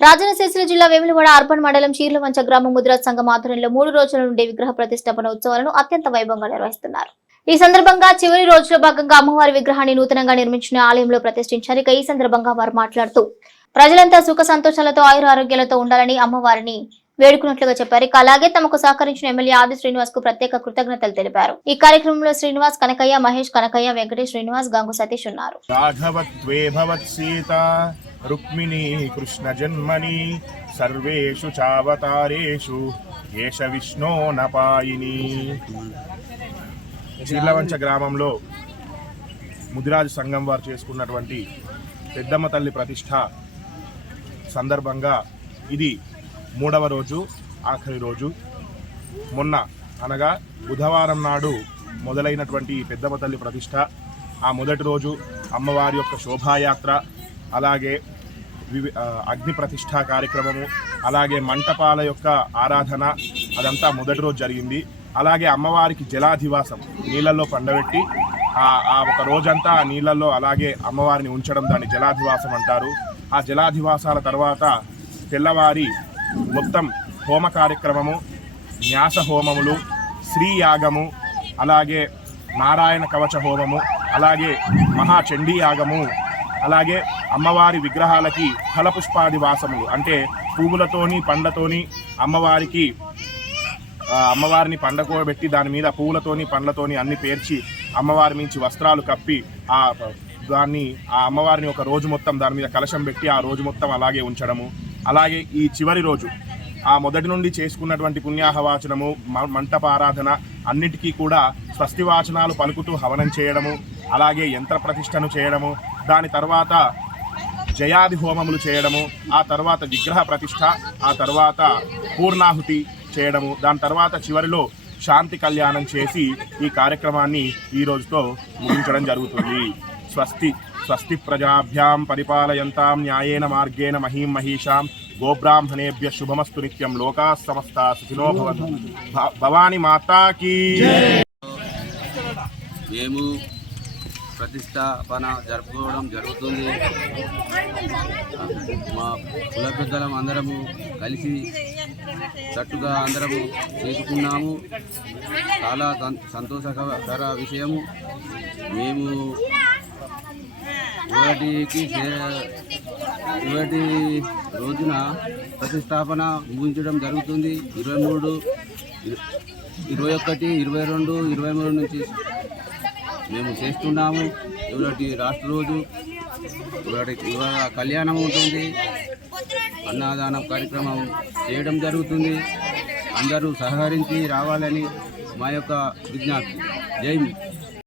రాజన్న సిరిసిల్ల జిల్లా వేములవాడ అర్బన్ మండలం చీర్లవంచ గ్రామ ముద్రా సంఘం ఆధ్వర్యంలో మూడు రోజుల నుండి విగ్రహ ప్రతిష్టాపన ఉత్సవాలను అత్యంత వైభవంగా నిర్వహిస్తున్నారు. ఈ సందర్భంగా చివరి రోజులో భాగంగా అమ్మవారి విగ్రహాన్ని నూతనంగా నిర్మించిన ఆలయంలో ప్రతిష్ఠించారు. ఇక ఈ సందర్భంగా వారు మాట్లాడుతూ ప్రజలంతా సుఖ సంతోషాలతో ఆయుర ఆరోగ్యాలతో ఉండాలని అమ్మవారిని వేడుకున్నట్లుగా చెప్పారు. ఇక అలాగే తమకు సహకరించిన ఎమ్మెల్యే ఆది శ్రీనివాస్కు ప్రత్యేక కృతజ్ఞతలు తెలిపారు. ఈ కార్యక్రమంలో శ్రీనివాస్ కనకయ్య మహేష్ కనకయ్య వెంకటేష్ శ్రీనివాస్ గంగు సతీష్ ఉన్నారు. రుక్మిణీ కృష్ణజన్మని సర్వేషు చావతారేషు ఏష విష్ణో నపాయిని. చీర్లవంచ గ్రామంలో ముదిరాజు సంఘం వారు చేసుకున్నటువంటి పెద్దమ్మ తల్లి ప్రతిష్ట సందర్భంగా ఇది మూడవ రోజు ఆఖరి రోజు. మొన్న అనగా బుధవారం నాడు మొదలైనటువంటి పెద్దమ్మ తల్లి ప్రతిష్ట ఆ మొదటి రోజు అమ్మవారి యొక్క శోభాయాత్ర అలాగే వివి అగ్ని ప్రతిష్ట కార్యక్రమము అలాగే మంటపాల యొక్క ఆరాధన అదంతా మొదటి రోజు జరిగింది. అలాగే అమ్మవారికి జలాధివాసం నీళ్ళల్లో పండబెట్టి ఆ ఆ ఒక రోజంతా ఆ నీళ్ళల్లో అలాగే అమ్మవారిని ఉంచడం దాన్ని జలాధివాసం అంటారు. ఆ జలాధివాసాల తర్వాత తెల్లవారి మొత్తం హోమ కార్యక్రమము న్యాస హోమములు శ్రీ యాగము అలాగే నారాయణ కవచ హోమము అలాగే మహాచండీ యాగము అలాగే అమ్మవారి విగ్రహాలకి ఫలపుష్పాది వాసములు అంటే పువ్వులతోని పండ్లతోని అమ్మవారికి అమ్మవారిని పండకోబెట్టి దాని మీద పువ్వులతోని పండ్లతోని అన్ని పేర్చి అమ్మవారి నుంచి వస్త్రాలు కప్పి ఆ దాన్ని ఆ అమ్మవారిని ఒక రోజు మొత్తం దాని మీద కలశం పెట్టి ఆ రోజు మొత్తం అలాగే ఉంచడము. అలాగే ఈ చివరి రోజు ఆ మొదటి నుండి చేసుకున్నటువంటి పుణ్యాహవాచనము మ- మంటప ఆరాధన అన్నిటికీ కూడా స్వస్తి వాచనాలు పలుకుతూ హవనం చేయడము అలాగే యంత్ర ప్రతిష్టను చేయడము దాని తర్వాత జయాది హోమములు చేయడము ఆ తర్వాత విగ్రహ ప్రతిష్ట ఆ తర్వాత పూర్ణాహుతి చేయడము దాని తర్వాత చివరిలో శాంతి కళ్యాణం చేసి ఈ కార్యక్రమాన్ని ఈ రోజుతో ముగించడం జరుగుతుంది. స్వస్తి స్వస్తి ప్రజాభ్యాం పరిపాలయంతాం న్యాయేన మార్గేణ మహీం మహిషాం గోబ్రాహ్మణేభ్య శుభమస్తు నిత్యం లోకా సమస్త సుఖినో భవంతు. భ- భవాని మాతాకి మేము ప్రతిష్టాపన జరుపుకోవడం జరుగుతుంది. మా కులపెద్దలం అందరము కలిసి తట్టుగా అందరము చేసుకున్నాము. చాలా సంతోషకర విషయము. మేము ఇవాటికి ఇవాటి రోజున ప్రతిష్టాపన ముగించడం జరుగుతుంది. ఇరవై మూడు ఇరవై ఒకటి ఇరవై రెండు ఇరవై మూడు నుంచి మేము చేస్తున్నాము. ఇవాటి రాష్ట్ర రోజు ఇవాటి ఇవాళ కళ్యాణం ఉంటుంది అన్నదానం కార్యక్రమం చేయడం జరుగుతుంది. అందరూ సహకరించి రావాలని మా యొక్క విజ్ఞప్తి. జై